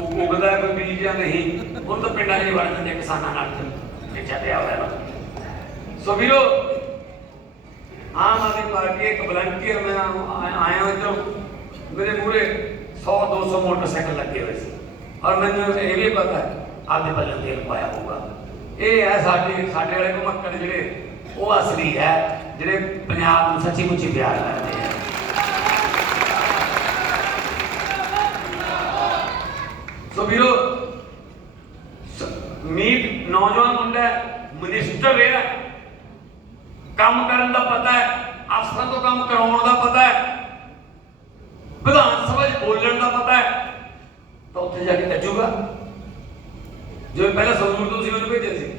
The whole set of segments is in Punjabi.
ਉਹ ਉਗਦਾ ਕੋਈ ਬੀਜ ਜਾਂ ਨਹੀਂ, ਉਹ ਤਾਂ ਪਿੰਡਾਂ 'ਚ ਹੀ ਵੜ ਕਿਸਾਨਾਂ ਨਾਲ ਪਿੱਛੇ ਪਿਆ ਹੋਇਆ ਨਾ ਸੋ ਵੀਰੋ, ਆਮ ਆਦਮੀ ਪਾਰਟੀ ਇੱਕ ਵਲੰਟੀਅਰ ਮੈਂ ਆਇਆ ਹਾਂ ਮੇਰੇ ਮੂਹਰੇ 100 200 ਮੋਟਰਸਾਈਕਲ ਲੱਗੇ ਹੋਏ ਸੀ। ਔਰ ਮੈਨੂੰ ਇਹ ਵੀ ਪਤਾ ਹੈ ਆਪਦੇ ਪੱਲੇ ਤੇਲ ਪਾਇਆ ਹੋਊਗਾ। ਇਹ ਹੈ ਸਾਡੇ ਸਾਡੇ ਵਾਲੇ ਘਮੱਕੜ ਜਿਹੜੇ, ਉਹ ਅਸਲੀ ਹੈ, ਜਿਹੜੇ ਪੰਜਾਬ ਨੂੰ ਸੱਚੀ ਮੁੱਚੀ ਪਿਆਰ ਕਰਦੇ ਹੈ ਸੋ ਵੀਰੋ, ਸ- ਮੀਤ ਨੌਜਵਾਨ ਮੁੰਡਾ ਮਿਨਿਸਟਰ ਹੈ। ਕੰਮ ਕਰਨ ਦਾ ਪਤਾ ਹੈ, ਅਫਸਰਾਂ ਤੋਂ ਕੰਮ ਕਰਾਉਣ ਦਾ ਪਤਾ ਹੈ, ਵਿਧਾਨ ਸਭਾ 'ਚ ਬੋਲਣ ਦਾ ਪਤਾ ਹੈ, ਤਾਂ ਉੱਥੇ ਜਾ ਕੇ ਕੱਜੂਗਾ ਜਿਵੇਂ ਪਹਿਲਾਂ ਸੰਗਰੂਰ ਤੋਂ ਸੀ, ਉਹਨੂੰ ਭੇਜਿਆ ਸੀ।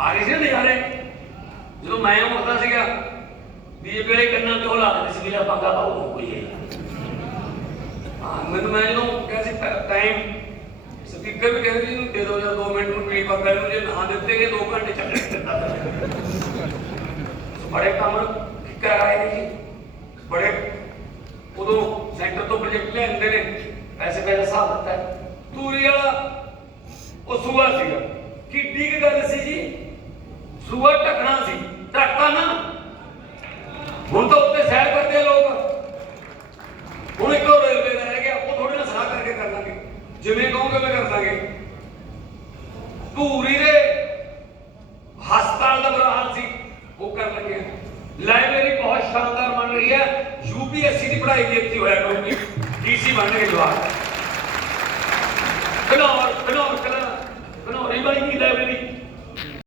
ਆ ਗਏ ਸੀ ਨਾ ਨਜ਼ਾਰੇ। ਜਦੋਂ ਮੈਂ ਉੱਠਦਾ ਸੀਗਾ ਬੀਜੇਪੀ ਵਾਲੇ ਕੰਨਾਂ ਤੇ ਉਹ ਲੱਗਦੇ ਸੀ ਮੇਰਾ ਪੰਗਾ ਪਾਉ ਕੋਈ ਹੈ, ਮੈਨੂੰ ਮੈਂ ਜਦੋਂ ਸੀ ਟਾਈਮ ਸਪੀਕਰ ਵੀ ਕਹਿੰਦੇ ਜੀ ਦੇ ਦਿਓ ਜਾਂ 2 ਮਿੰਟ ਨੂੰ ਕਲੀਪ ਆ ਕਰ ਜੇ ਨਾ ਦਿੱਤੇ ਗਏ 2 ਘੰਟੇ ਚੱਲਣੇ ਦਿੰਦਾ ਸੋ। ਬੜੇ ਕੰਮ ਕਰਾਏ ਨੇ ਜੀ। ਬੜੇ ਉਦੋਂ ਸੈਂਟਰ ਤੋਂ ਪ੍ਰੋਜੈਕਟ ਲਿਆਂਦੇ ਨੇ, ਪੈਸੇ ਪੈਸੇ ਹਿਸਾਬ ਦਿੱਤਾ ਤੂਰੀ ਵਾਲਾ ਉਹ ਸੂਆ ਸੀਗਾ। ਕਿੱਡੀ ਕੁ ਗੱਲ ਸੀ ਜੀ। ਸੂਆ ਟਕਣਾ ਸੀ। ਟਕਤਾ ਨਾ। ਹੁਣ ਤਾਂ ਉੱਤੇ ਸੈਰ ਕਰਦੇ ਲੋਕ ਹੁਣ ਇੱਕ ਹੋਰ ਰੇਲਵੇ ਦਾ ਰਹਿ ਗਿਆ ਉਹ ਥੋੜੇ ਨਾਲ ਸਲਾਹ ਕਰਕੇ ਕਰ ਲਾਂਗੇ ਜਿਵੇਂ ਕਹੋਗੇ ਮੈਂ ਕਰ ਲਾਂਗੇ ਧੂਰੀ ਦੇ ਹਸਪਤਾਲ ਦਾ ਬੁਰਾ ਹਾਲ ਸੀ, ਉਹ ਕਰ ਲੱਗੇ ਲਾਇਬ੍ਰੇਰੀ ਬਹੁਤ ਸ਼ਾਨਦਾਰ ਬਣ ਰਹੀ ਹੈ ਯੂਪੀਐਸਸੀ ਦੀ ਪੜ੍ਹਾਈ ਵੀ ਇੱਥੇ ਹੋਇਆ ਕਰੂਗੀ ਡੀਸੀ ਬਣ ਗਏ ਜਵਾਬ ਕਨੌਰ ਕਨੌਰ